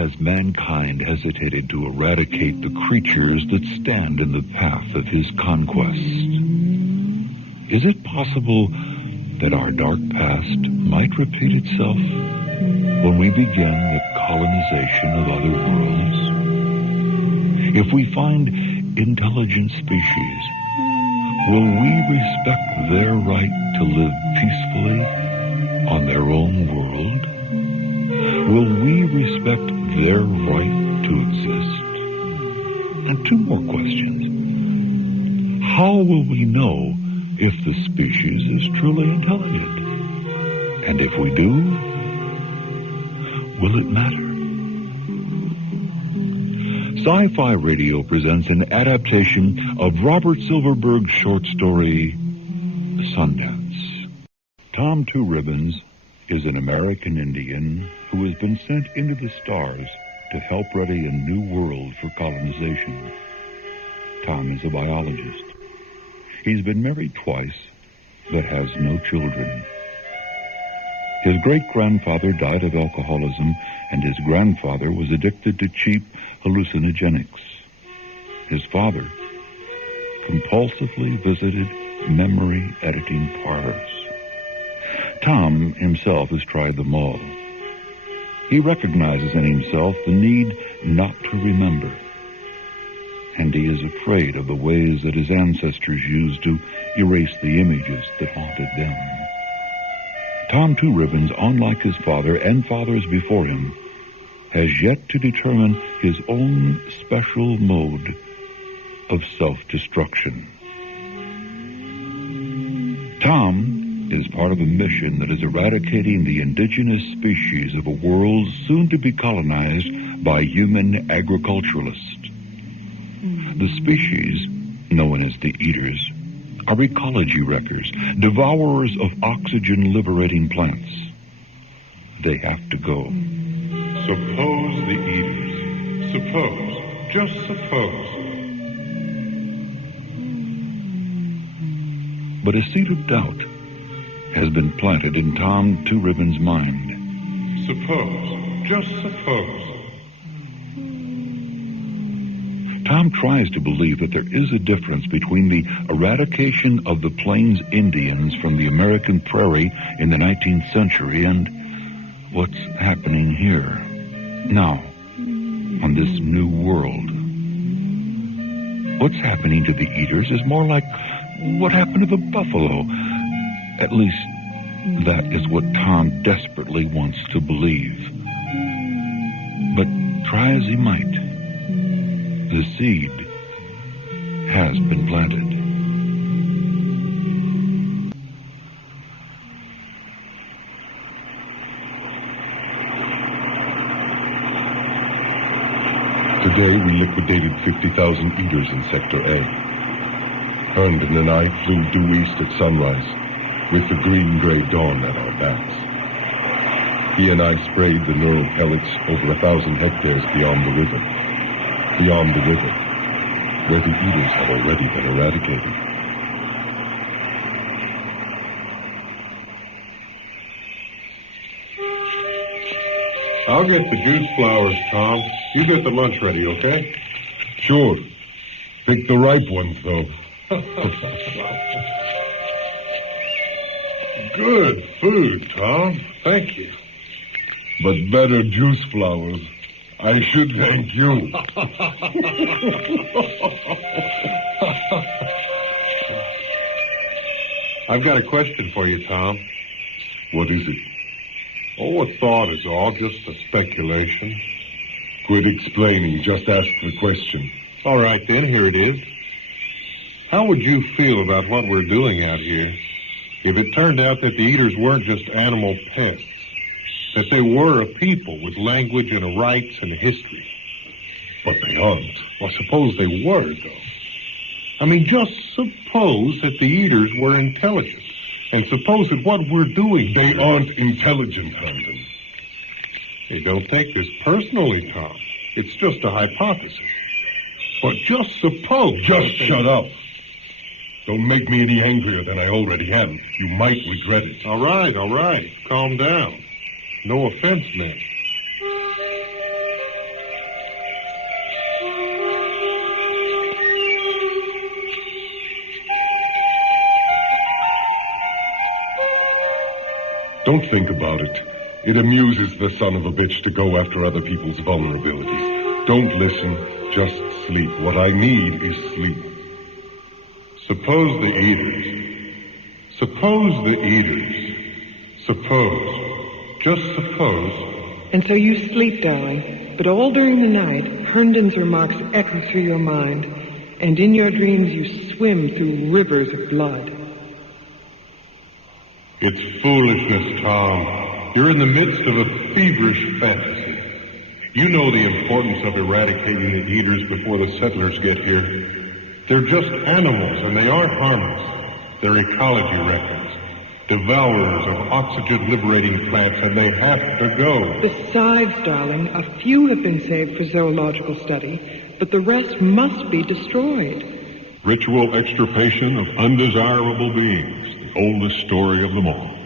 has mankind hesitated to eradicate the creatures that stand in the path of his conquest? Is it possible that our dark past might repeat itself when we begin the colonization of other worlds? If we find intelligent species, will we respect their right to live peacefully on their own world? Will we respect their right to exist? And two more questions. How will we know if the species is truly intelligent? And if we do, will it matter? Sci-Fi Radio presents an adaptation of Robert Silverberg's short story, Sundance. Tom Two Ribbons is an American Indian who has been sent into the stars to help ready a new world for colonization. Tom is a biologist. He's been married twice, but has no children. His great-grandfather died of alcoholism, and his grandfather was addicted to cheap hallucinogenics. His father compulsively visited memory editing parlors. Tom himself has tried them all. He recognizes in himself the need not to remember, and he is afraid of the ways that his ancestors used to erase the images that haunted them. Tom Two Ribbons, unlike his father and fathers before him, has yet to determine his own special mode of self-destruction. Tom is part of a mission that is eradicating the indigenous species of a world soon to be colonized by human agriculturalists. The species, known as the Eaters, are ecology wreckers, devourers of oxygen-liberating plants. They have to go. Suppose the Eaters. Suppose. Just suppose. But a seed of doubt has been planted in Tom Two Ribbons' mind. Suppose. Just suppose. Tom tries to believe that there is a difference between the eradication of the Plains Indians from the American prairie in the 19th century and what's happening here, now, on this new world. What's happening to the Eaters is more like what happened to the buffalo. At least, that is what Tom desperately wants to believe. But try as he might, the seed has been planted. Today we liquidated 50,000 Eaters in Sector A. Herndon and I flew due east at sunrise, with the green-gray dawn at our backs. He and I sprayed the neural pellets over 1,000 hectares beyond the river, where the Eaters have already been eradicated. I'll get the juice flowers, Tom. You get the lunch ready, okay? Sure. Pick the ripe ones, though. Good food, Tom. Thank you. But better juice flowers. I should thank you. I've got a question for you, Tom. What is it? Oh, a thought is all, just a speculation. Quit explaining, just ask the question. All right, then, here it is. How would you feel about what we're doing out here if it turned out that the Eaters weren't just animal pests, that they were a people with language and a rights and a history? But they aren't. Well, suppose they were, though. I mean, just suppose that the Eaters were intelligent. And suppose that what we're doing... They aren't intelligent, Herndon. Hey, don't take this personally, Tom. It's just a hypothesis. But just suppose... Just shut up. Don't make me any angrier than I already am. You might regret it. All right. Calm down. No offense, man. Don't think about it. It amuses the son of a bitch to go after other people's vulnerabilities. Don't listen. Just sleep. What I need is sleep. Suppose the eaters. Just suppose. And so you sleep, darling. But all during the night, Herndon's remarks echo through your mind. And in your dreams, you swim through rivers of blood. It's foolishness, Tom. You're in the midst of a feverish fantasy. You know the importance of eradicating the eaters before the settlers get here. They're just animals, and they aren't harmless. They're ecology wreckers, devourers of oxygen-liberating plants, and they have to go. Besides, darling, a few have been saved for zoological study, but the rest must be destroyed. Ritual extirpation of undesirable beings, the oldest story of them all.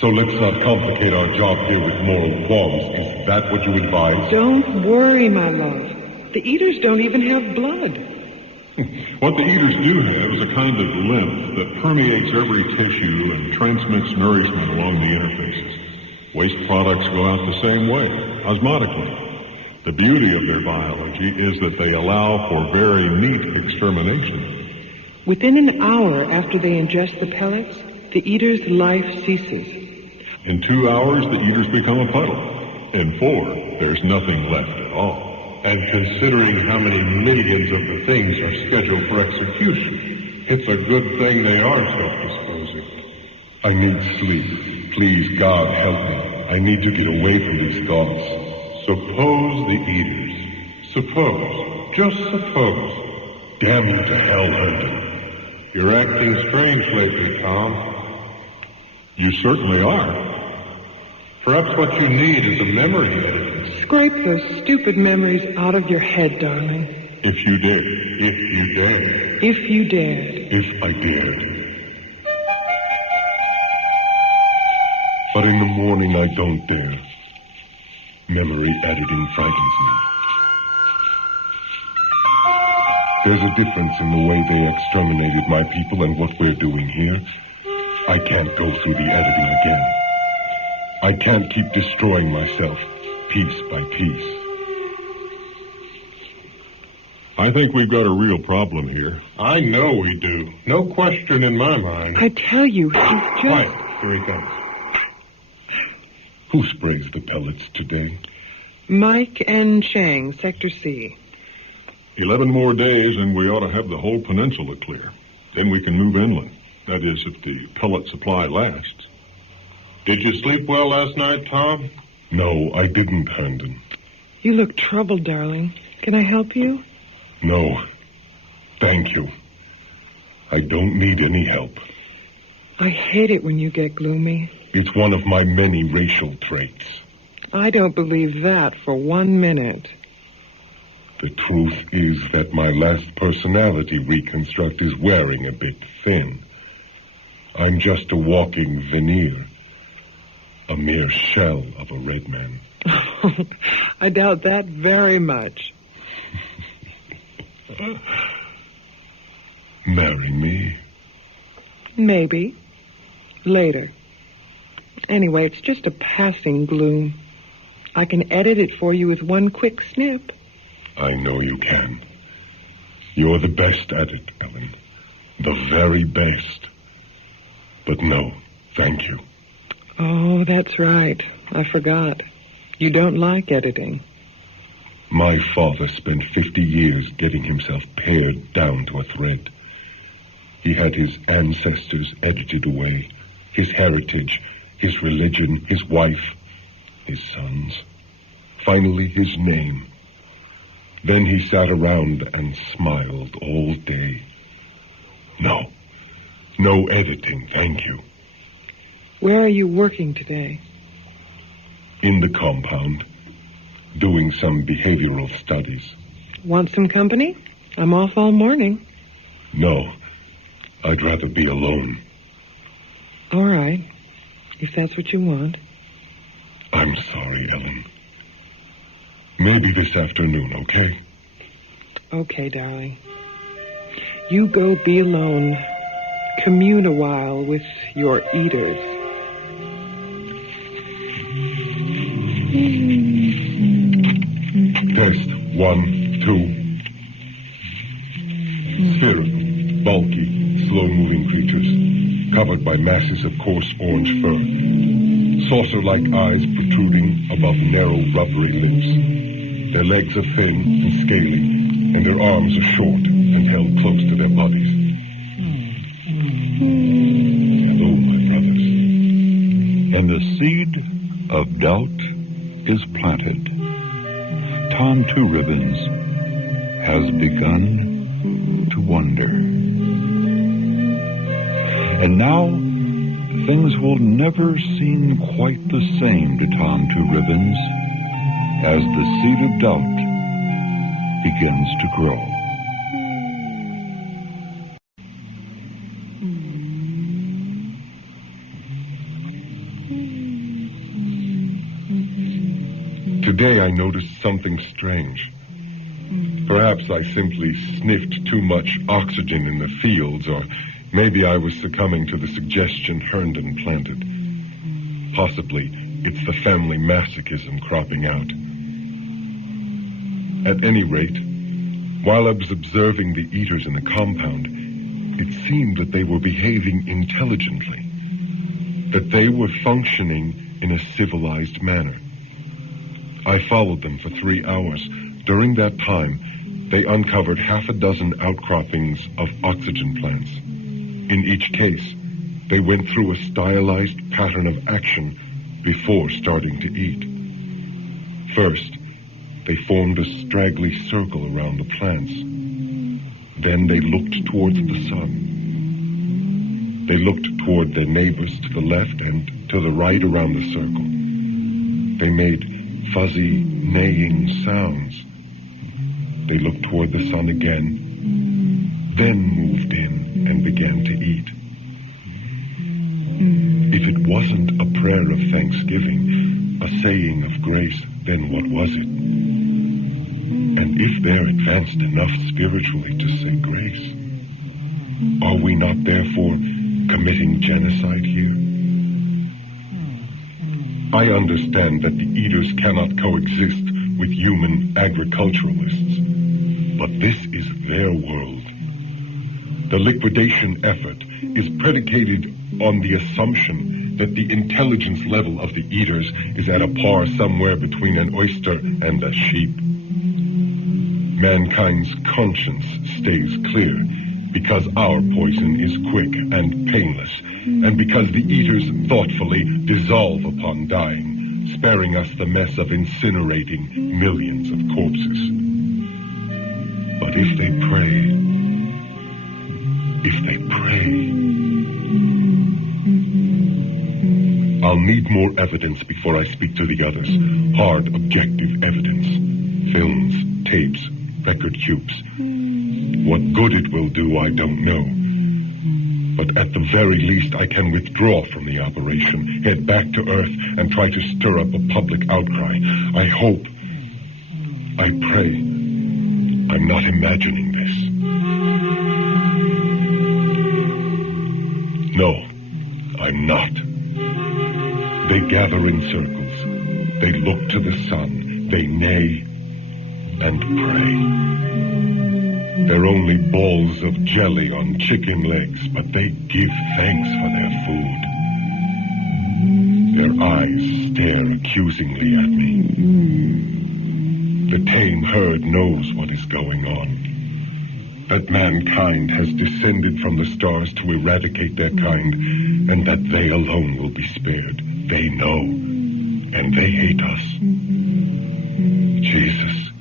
So let's not complicate our job here with moral qualms. Is that what you advise? Don't worry, my love. The eaters don't even have blood. What the eaters do have is a kind of lymph that permeates every tissue and transmits nourishment along the interfaces. Waste products go out the same way, osmotically. The beauty of their biology is that they allow for very neat extermination. Within an hour after they ingest the pellets, the eater's life ceases. In 2 hours, the eaters become a puddle. In 4, there's nothing left at all. And considering how many millions of the things are scheduled for execution, it's a good thing they are self-disposing. I need sleep. Please, God, help me. I need to get away from these thoughts. Suppose the eaters. Just suppose. Damn you to hell, Herndon. You're acting strange lately, Tom. You certainly are. Perhaps what you need is a memory editor. Scrape those stupid memories out of your head, darling. If you dare. If you dare. If you dared. If I dared. But in the morning I don't dare. Memory editing frightens me. There's a difference in the way they exterminated my people and what we're doing here. I can't go through the editing again. I can't keep destroying myself, piece by piece. I think we've got a real problem here. I know we do. No question in my mind. I tell you, he's just... Quiet. Here he comes. Who sprays the pellets today? Mike and Chang, Sector C. 11 more days and we ought to have the whole peninsula clear. Then we can move inland. That is, if the pellet supply lasts. Did you sleep well last night, Tom? No, I didn't, Herndon. You look troubled, darling. Can I help you? No. Thank you. I don't need any help. I hate it when you get gloomy. It's one of my many racial traits. I don't believe that for 1 minute. The truth is that my last personality reconstruct is wearing a bit thin. I'm just a walking veneer. A mere shell of a red man. I doubt that very much. Marry me? Maybe. Later. Anyway, it's just a passing gloom. I can edit it for you with one quick snip. I know you can. You're the best at it, Ellen. The very best. But no, thank you. Oh, that's right. I forgot. You don't like editing. My father spent 50 years getting himself pared down to a thread. He had his ancestors edited away, his heritage, his religion, his wife, his sons, finally his name. Then he sat around and smiled all day. No editing, thank you. Where are you working today? In the compound, doing some behavioral studies. Want some company? I'm off all morning. No, I'd rather be alone. All right, if that's what you want. I'm sorry, Ellen. Maybe this afternoon, okay? Okay, darling. You go be alone. Commune a while with your eaters. Test 1, 2. Spherical, bulky, slow-moving creatures, covered by masses of coarse orange fur. Saucer-like eyes protruding above narrow, rubbery lips. Their legs are thin and scaly, and their arms are short and held close to their bodies. Hello, my brothers. And the seed of doubt is planted. Tom Two Ribbons has begun to wonder. And now, things will never seem quite the same to Tom Two Ribbons as the seed of doubt begins to grow. Today I noticed something strange. Perhaps I simply sniffed too much oxygen in the fields, or maybe I was succumbing to the suggestion Herndon planted. Possibly it's the family masochism cropping out. At any rate, while I was observing the eaters in the compound, it seemed that they were behaving intelligently, that they were functioning in a civilized manner. I followed them for 3 hours. During that time, they uncovered half a dozen outcroppings of oxygen plants. In each case, they went through a stylized pattern of action before starting to eat. First, they formed a straggly circle around the plants. Then they looked towards the sun. They looked toward their neighbors to the left and to the right around the circle. They made fuzzy, neighing sounds. They looked toward the sun again, then moved in and began to eat. If it wasn't a prayer of thanksgiving, a saying of grace, then what was it? And if they're advanced enough spiritually to say grace, are we not therefore committing genocide here? I understand that the eaters cannot coexist with human agriculturalists, but this is their world. The liquidation effort is predicated on the assumption that the intelligence level of the eaters is at a par somewhere between an oyster and a sheep. Mankind's conscience stays clear because our poison is quick and painless, and because the eaters thoughtfully dissolve upon dying, sparing us the mess of incinerating millions of corpses. But if they pray, I'll need more evidence before I speak to the others. Hard, objective evidence. Films, tapes, record cubes. What good it will do, I don't know. But at the very least, I can withdraw from the operation, head back to Earth, and try to stir up a public outcry. I hope, I pray, I'm not imagining this. No, I'm not. They gather in circles. They look to the sun. They neigh and pray. They're only balls of jelly on chicken legs, but they give thanks for their food. Their eyes stare accusingly at me. The tame herd knows what is going on. That mankind has descended from the stars to eradicate their kind, and that they alone will be spared. They know, and they hate us. Jesus,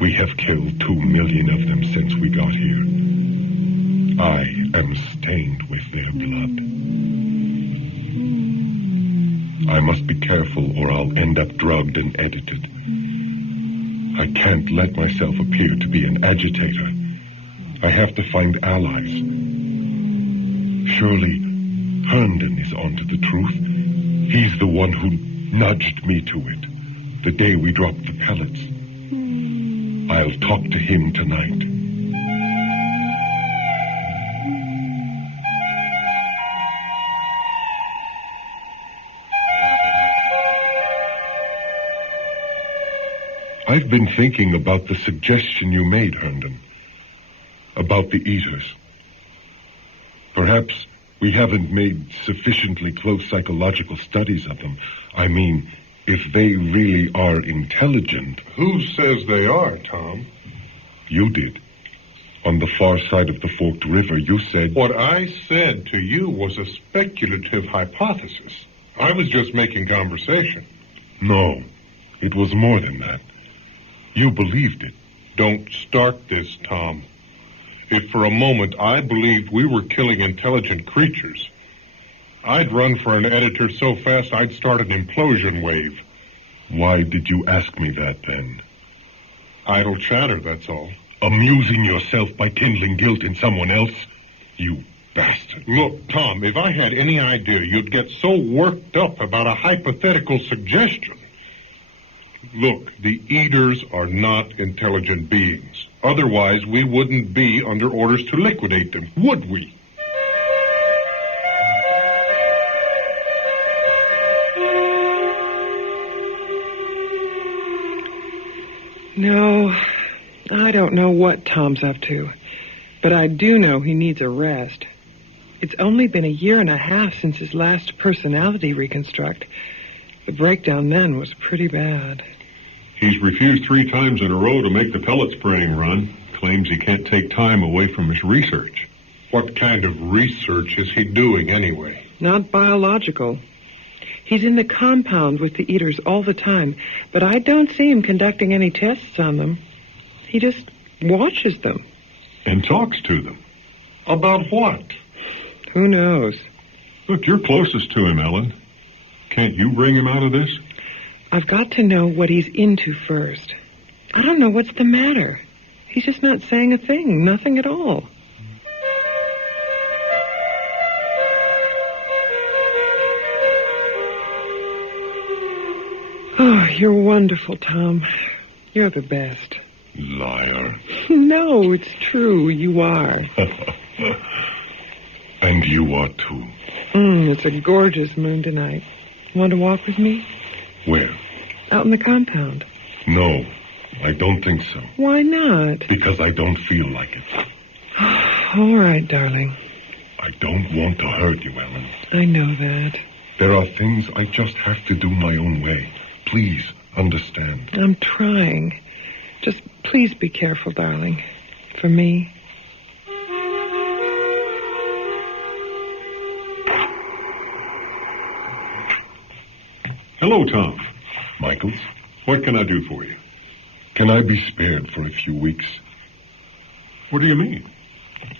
we have killed 2 million of them since we got here. I am stained with their blood. I must be careful or I'll end up drugged and edited. I can't let myself appear to be an agitator. I have to find allies. Surely Herndon is onto the truth. He's the one who nudged me to it the day we dropped the pellets. I'll talk to him tonight. I've been thinking about the suggestion you made, Herndon. About the eaters. Perhaps we haven't made sufficiently close psychological studies of them. I mean, if they really are intelligent... Who says they are, Tom? You did. On the far side of the forked river, you said... What I said to you was a speculative hypothesis. I was just making conversation. No, it was more than that. You believed it. Don't start this, Tom. If for a moment I believed we were killing intelligent creatures, I'd run for an editor so fast I'd start an implosion wave. Why did you ask me that, then? Idle chatter, that's all. Amusing yourself by kindling guilt in someone else? You bastard. Look, Tom, if I had any idea you'd get so worked up about a hypothetical suggestion... Look, the eaters are not intelligent beings. Otherwise, we wouldn't be under orders to liquidate them, would we? No, I don't know what Tom's up to. But I do know he needs a rest. It's only been a year and a half since his last personality reconstruct. The breakdown then was pretty bad. He's refused 3 times in a row to make the pellet spraying run. Claims he can't take time away from his research. What kind of research is he doing anyway? Not biological. He's in the compound with the eaters all the time, but I don't see him conducting any tests on them. He just watches them. And talks to them. About what? Who knows? Look, you're closest to him, Ellen. Can't you bring him out of this? I've got to know what he's into first. I don't know what's the matter. He's just not saying a thing, nothing at all. Oh, you're wonderful, Tom. You're the best. Liar. No, it's true. You are. And you are, too. It's a gorgeous moon tonight. Want to walk with me? Where? Out in the compound. No, I don't think so. Why not? Because I don't feel like it. All right, darling. I don't want to hurt you, Ellen. I know that. There are things I just have to do my own way. Please, understand. I'm trying. Just please be careful, darling. For me. Hello, Tom. Michaels? What can I do for you? Can I be spared for a few weeks? What do you mean?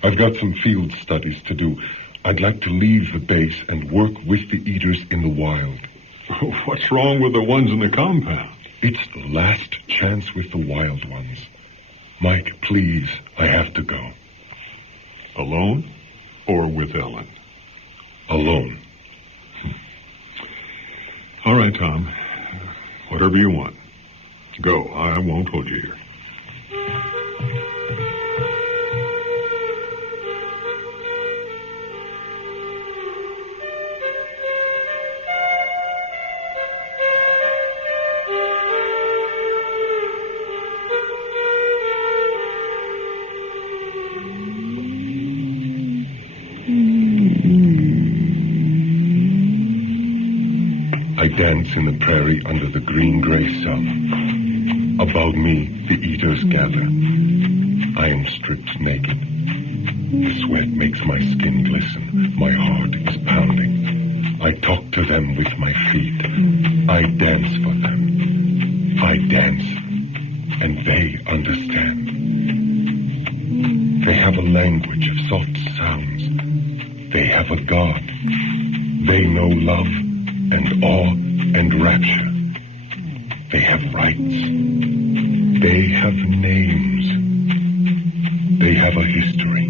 I've got some field studies to do. I'd like to leave the base and work with the eaters in the wild. What's wrong with the ones in the compound? It's the last chance with the wild ones. Mike, please, I have to go. Alone or with Ellen? Alone. All right, Tom. Whatever you want. Go. I won't hold you here. I dance in the prairie under the green-gray sun. About me, the eaters gather. I am stripped naked. The sweat makes my skin glisten. My heart is pounding. I talk to them with my feet. I dance for them. I dance, and they understand. They have a language of soft sounds. They have a God. They know love and awe and rapture. They have rights. They have names. They have a history.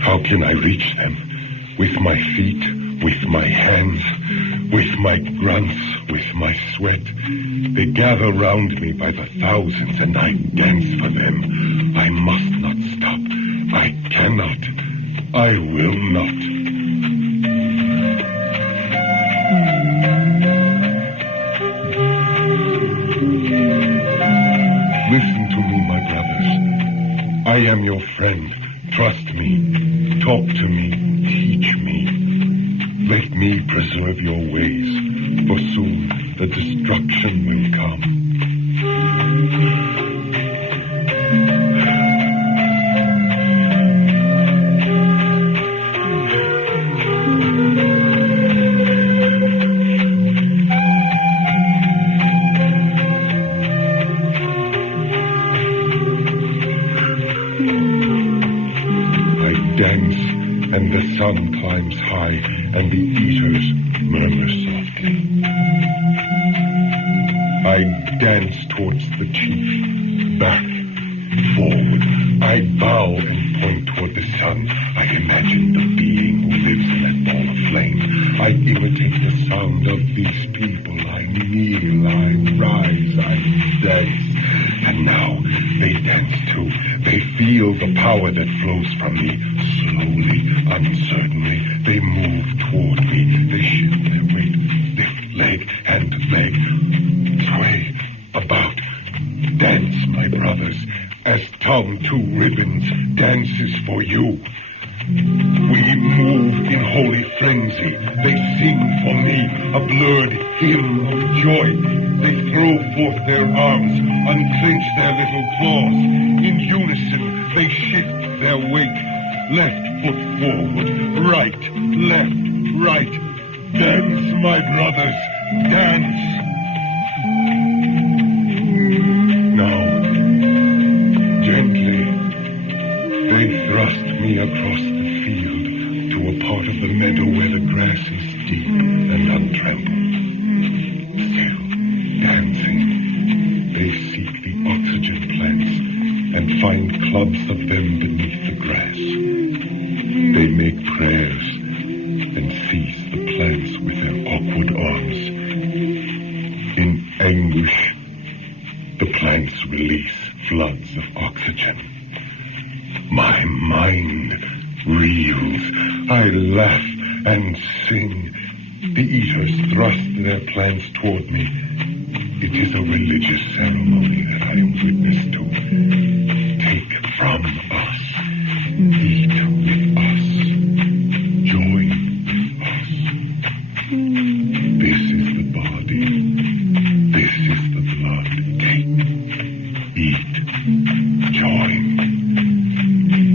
How can I reach them? With my feet, with my hands, with my grunts, with my sweat. They gather round me by the thousands, and I dance for them. I must not stop. I cannot. I will not. Listen to me, my brothers. I am your friend. Trust me. Talk to me. Teach me. Let me preserve your ways, for soon the destruction will come. And the sun climbs high, and the eaters murmur softly. I dance towards the chief, back, forward. I bow and point toward the sun. I imagine the being who lives in that ball of flame. I imitate the sound of these people. I kneel, I rise, I dance. And now they dance too. They feel the power that flows from me. Slowly, uncertainly, they move toward me. They shift their weight, lift leg and leg, sway about. Dance, my brothers, as Tom Two Ribbons dances for you. We move in holy frenzy. They sing for me a blurred hymn of joy. They throw forth their arms, unclench their little claws. In unison, they shift their weight. Left foot forward, right, left, right. Dance, my brothers, dance. Now, gently, they thrust me across the field to a part of the meadow where the grass is deep and untrampled. Still dancing, they seek the oxygen plants and find clumps of them beneath the grass. They make prayers and seize the plants with their awkward arms. In anguish, the plants release floods of oxygen. My mind reels. I laugh and sing. The eaters thrust their plants toward me. It is a religious ceremony that I am witness to. Take from us. Eat with us. Join with us. This is the body. This is the blood. Take. Eat. Join.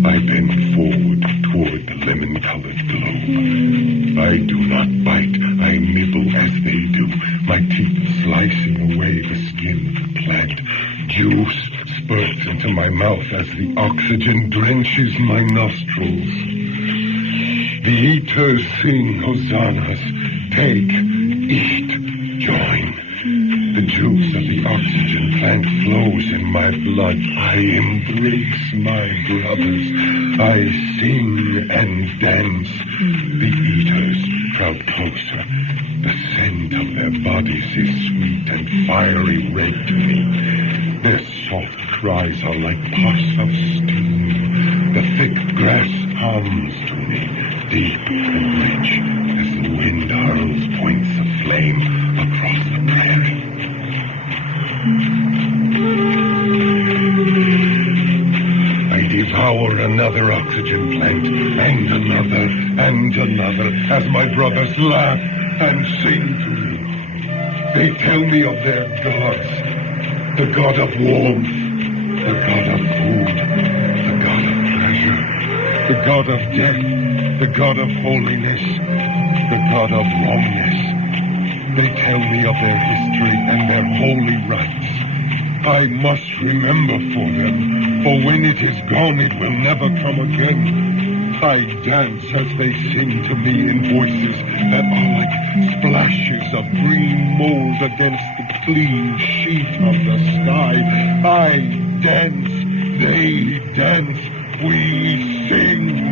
I bend forward toward the lemon-colored globe. I do not bite. I nibble as they do. My teeth slicing away the skin of the plant. Juice spurts into my mouth as the oxygen drenches my nostrils. The eaters sing hosannas. Take, eat, join. The juice of the oxygen plant flows in my blood. I embrace my brothers. I sing and dance. The eaters crowd closer. The scent of their bodies is sweet and fiery red to me. Their soft cries are like puffs of steam. The thick grass hums to me, deep and rich, as the wind hurls points of flame across the prairie. I devour another oxygen plant, and another, as my brothers laugh and sing to me. They tell me of their gods, the god of warmth, the god of food, the god of pleasure, the god of death, the god of holiness, the god of wrongness. They tell me of their history and their holy rites. I must remember for them, for when it is gone, it will never come again. I dance as they sing to me in voices that are like splashes of green mold against the clean sheet of the sky. I dance, they dance, we sing.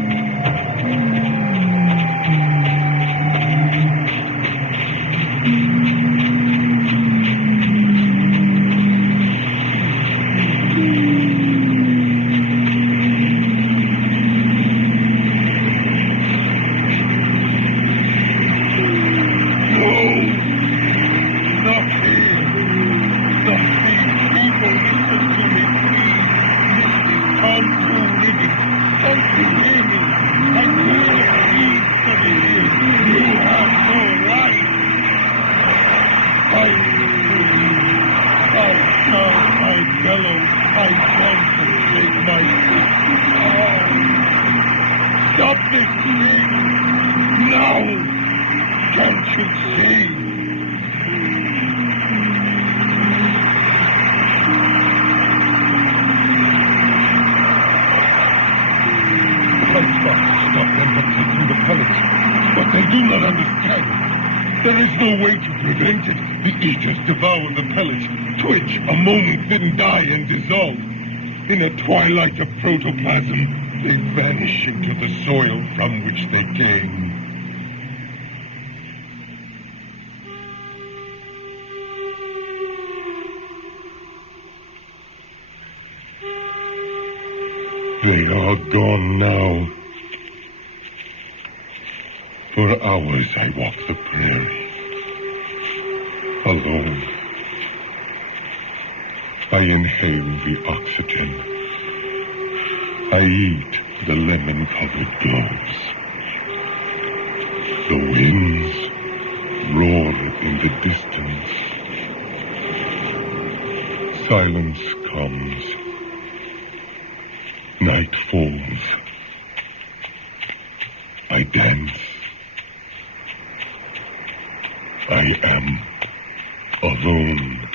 People listen to me. contemplate my stop this thing! Now! Can't you see? I've tried to stop them from taking the pellets, but they do not understand. There is no way to prevent it. The eaters devour the pellets, twitch a moment, then die and dissolve. In a twilight of protoplasm, they vanish into the soil from which they came. They are gone now. For hours I walk the prairie, alone. I inhale the oxygen. I eat the lemon-covered globes. The winds roar in the distance. Silence comes. Night falls. I dance. I am alone.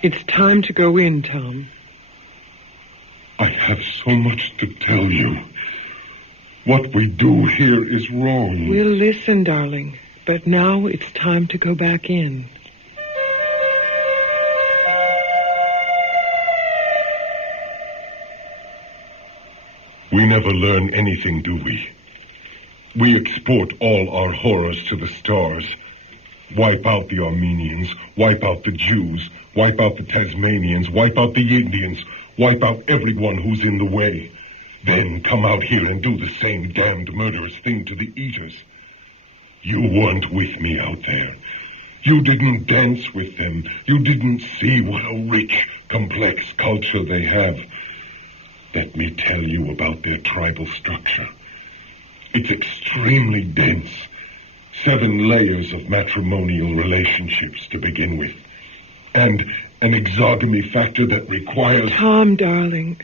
It's time to go in, Tom. I have so much to tell you. What we do here is wrong. We'll listen, darling. But now it's time to go back in. We never learn anything, do we? We export all our horrors to the stars. Wipe out the Armenians, wipe out the Jews, wipe out the Tasmanians, wipe out the Indians, wipe out everyone who's in the way. Then come out here and do the same damned murderous thing to the eaters. You weren't with me out there. You didn't dance with them. You didn't see what a rich, complex culture they have. Let me tell you about their tribal structure. It's extremely dense. 7 layers of matrimonial relationships to begin with. And an exogamy factor that requires... Tom, darling,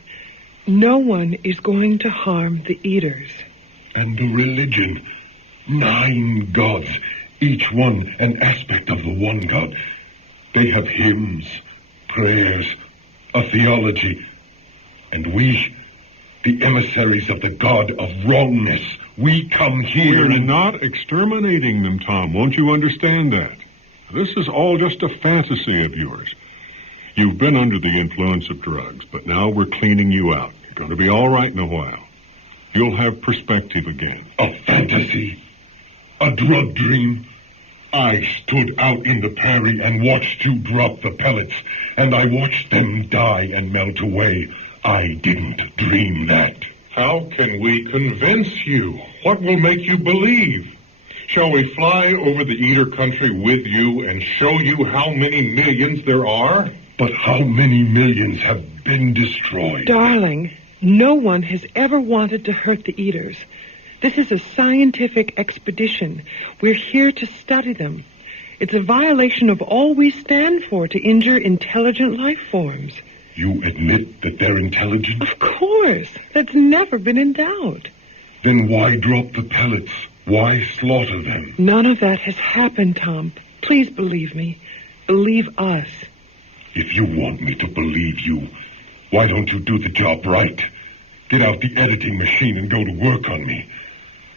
no one is going to harm the eaters. And the religion. 9 gods, each one an aspect of the one God. They have hymns, prayers, a theology. And we, the emissaries of the God of wrongness, we come here We're and... not exterminating them, Tom. Won't you understand that? This is all just a fantasy of yours. You've been under the influence of drugs, but now we're cleaning you out. You're going to be all right in a while. You'll have perspective again. A fantasy? A drug dream? I stood out in the prairie and watched you drop the pellets, and I watched them die and melt away. I didn't dream that. How can we convince you? What will make you believe? Shall we fly over the eater country with you and show you how many millions there are? But how many millions have been destroyed? Darling, no one has ever wanted to hurt the eaters. This is a scientific expedition. We're here to study them. It's a violation of all we stand for to injure intelligent life forms. You admit that they're intelligent? Of course. That's never been in doubt. Then why drop the pellets? Why slaughter them? None of that has happened, Tom. Please believe me. Believe us. If you want me to believe you, why don't you do the job right? Get out the editing machine and go to work on me.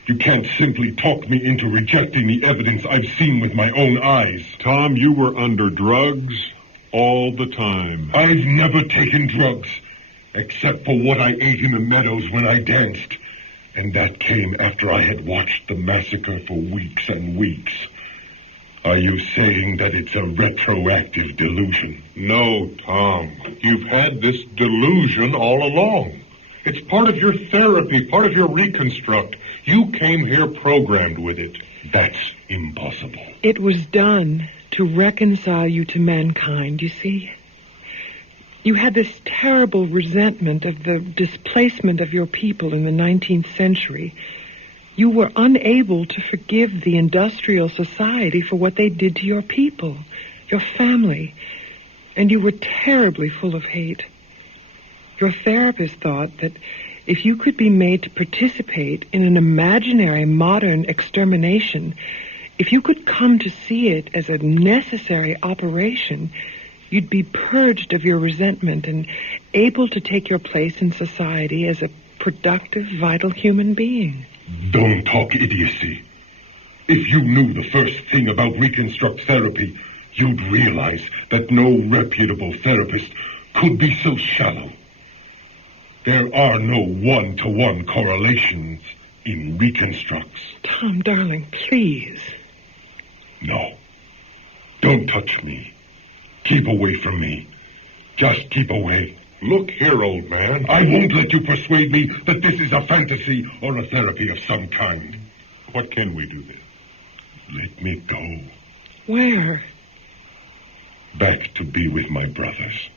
You can't simply talk me into rejecting the evidence I've seen with my own eyes. Tom, you were under drugs all the time. I've never taken drugs, except for what I ate in the meadows when I danced. And that came after I had watched the massacre for weeks and weeks. Are you saying that it's a retroactive delusion? No, Tom. You've had this delusion all along. It's part of your therapy, part of your reconstruct. You came here programmed with it. That's impossible. It was done to reconcile you to mankind, you see. You had this terrible resentment of the displacement of your people in the 19th century. You were unable to forgive the industrial society for what they did to your people, your family, and you were terribly full of hate. Your therapist thought that if you could be made to participate in an imaginary modern extermination, if you could come to see it as a necessary operation, you'd be purged of your resentment and able to take your place in society as a productive, vital human being. Don't talk idiocy. If you knew the first thing about reconstruct therapy, you'd realize that no reputable therapist could be so shallow. There are no one-to-one correlations in reconstructs. Tom, darling, please. No. Don't touch me. Keep away from me. Just keep away. Look here, old man. I won't let you persuade me that this is a fantasy or a therapy of some kind. What can we do then? Let me go. Where? Back to be with my brothers.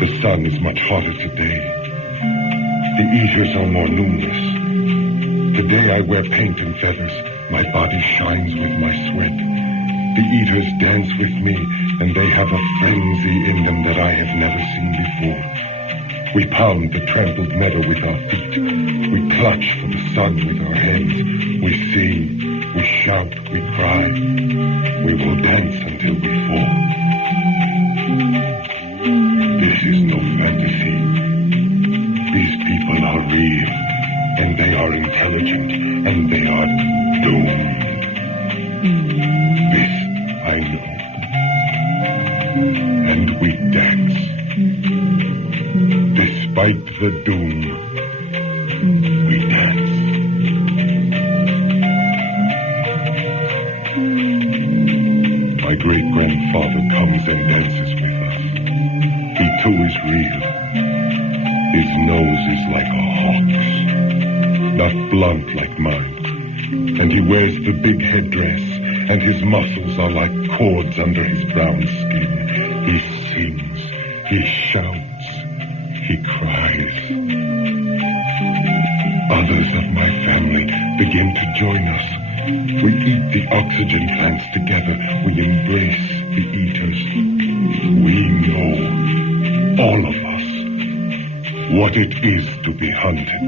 The sun is much hotter today. The eaters are more numerous. Today I wear paint and feathers. My body shines with my sweat. The eaters dance with me, and they have a frenzy in them that I have never seen before. We pound the trampled meadow with our feet. We clutch for the sun with our hands. We sing, we shout, we cry. We will dance until we fall. This is no fantasy. These people are real, and they are intelligent, and they are doomed. This I know. And we dance. Despite the doom, we dance. My great-grandfather comes and dances with us. He too is real. His nose is like a hawk's, not blunt like mine. And he wears the big headdress, and his muscles are like cords under his brown skin. He sings, he shouts, he cries. Others of my family begin to join us. We eat the oxygen plants together. We embrace the eaters. We know, all of us, what it is to be hunted.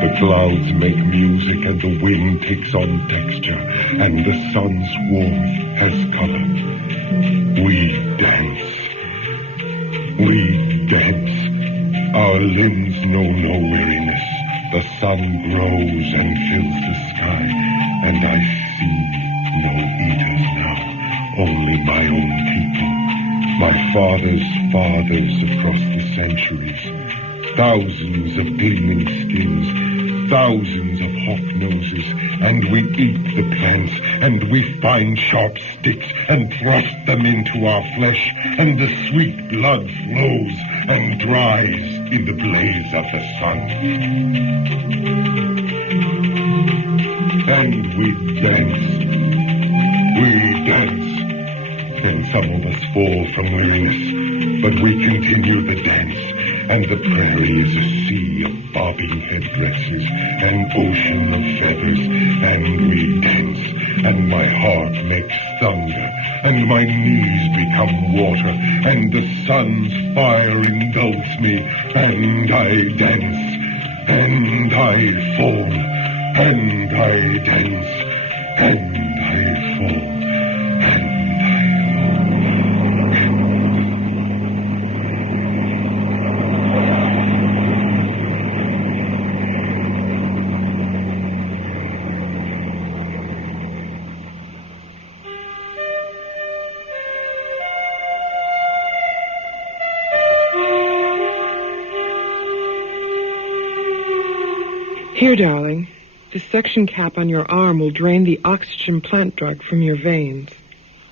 The clouds make music and the wind takes on texture and the sun's warmth has color. We dance. We dance. Our limbs know no weariness. The sun grows and fills the sky, and I see no eaters now, only my own people, my father's fathers across the centuries, thousands of gleaming skins, thousands of hawk noses, and we eat the plants, and we find sharp sticks and thrust them into our flesh, and the sweet blood flows and dries in the blaze of the sun. And we dance, and some of us fall from weariness, but we continue the dance, and the prairie is a sea of bobbing headdresses, an ocean of feathers, and we dance, and my heart makes thunder, and my knees become water, and the sun's fire engulfs me, and I dance, and I fall, and I dance, and I fall, and I fall. Here, darling, The suction cap on your arm will drain the oxygen plant drug from your veins.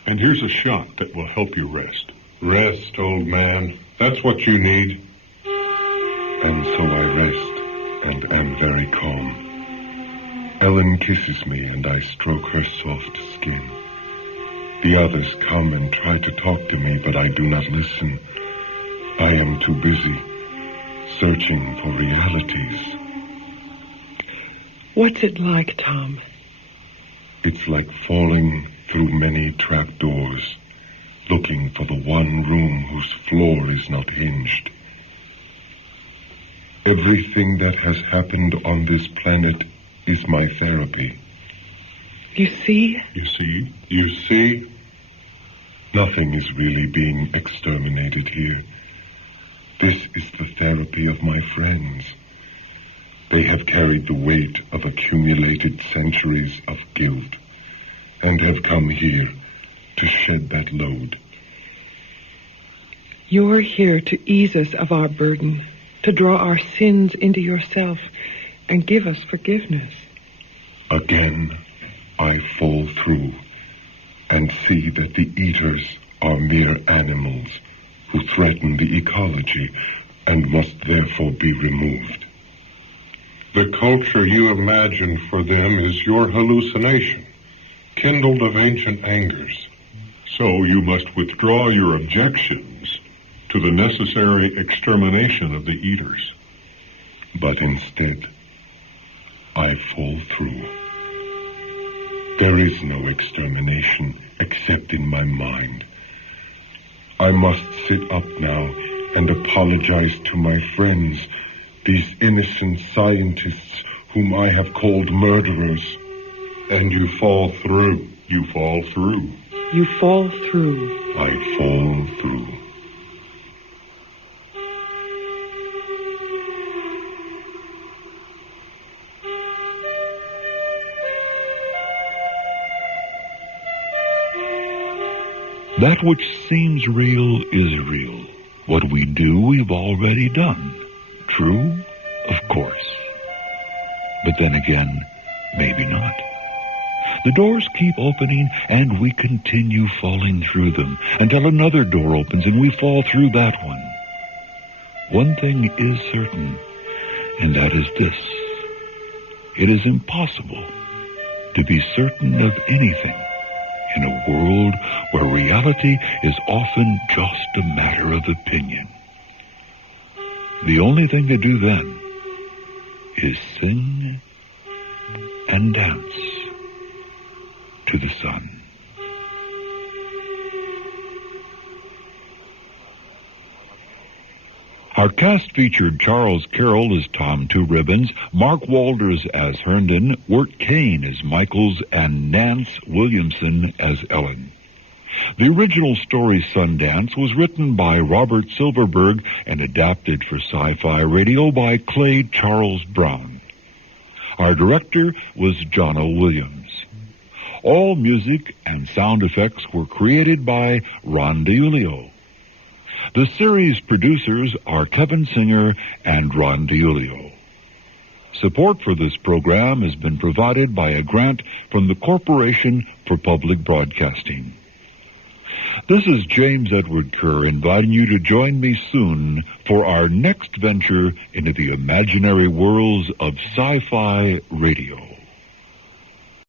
And here's a shot that will help you rest. Rest, old man. That's what you need. And so I rest and am very calm. Ellen kisses me and I stroke her soft skin. The others come and try to talk to me, but I do not listen. I am too busy searching for realities. What's it like, Tom? It's like falling through many trapdoors, looking for the one room whose floor is not hinged. Everything that has happened on this planet is my therapy. You see? You see? You see? Nothing is really being exterminated here. This is the therapy of my friends. They have carried the weight of accumulated centuries of guilt and have come here to shed that load. You're here to ease us of our burden, to draw our sins into yourself and give us forgiveness. Again, I fall through and see that the eaters are mere animals who threaten the ecology and must therefore be removed. The culture you imagine for them is your hallucination, kindled of ancient angers. So you must withdraw your objections to the necessary extermination of the eaters. But instead, I fall through. There is no extermination except in my mind. I must sit up now and apologize to my friends, these innocent scientists whom I have called murderers. And you fall through. You fall through. You fall through. I fall through. That which seems real is real. What we do, we've already done. True? Of course. But then again, maybe not. The doors keep opening, and we continue falling through them until another door opens and we fall through that one. One thing is certain, and that is this. It is impossible to be certain of anything in a world where reality is often just a matter of opinion. The only thing to do then is sing and dance to the sun. Our cast featured Charles Carroll as Tom Two Ribbons, Mark Walters as Herndon, Wirt Kane as Michaels, and Nance Williamson as Ellen. The original story, Sundance, was written by Robert Silverberg and adapted for Sci-Fi Radio by Clay Charles Brown. Our director was John O. Williams. All music and sound effects were created by Ron DiUlio. The series producers are Kevin Singer and Ron DiUlio. Support for this program has been provided by a grant from the Corporation for Public Broadcasting. This is James Edward Kerr inviting you to join me soon for our next venture into the imaginary worlds of Sci-Fi Radio.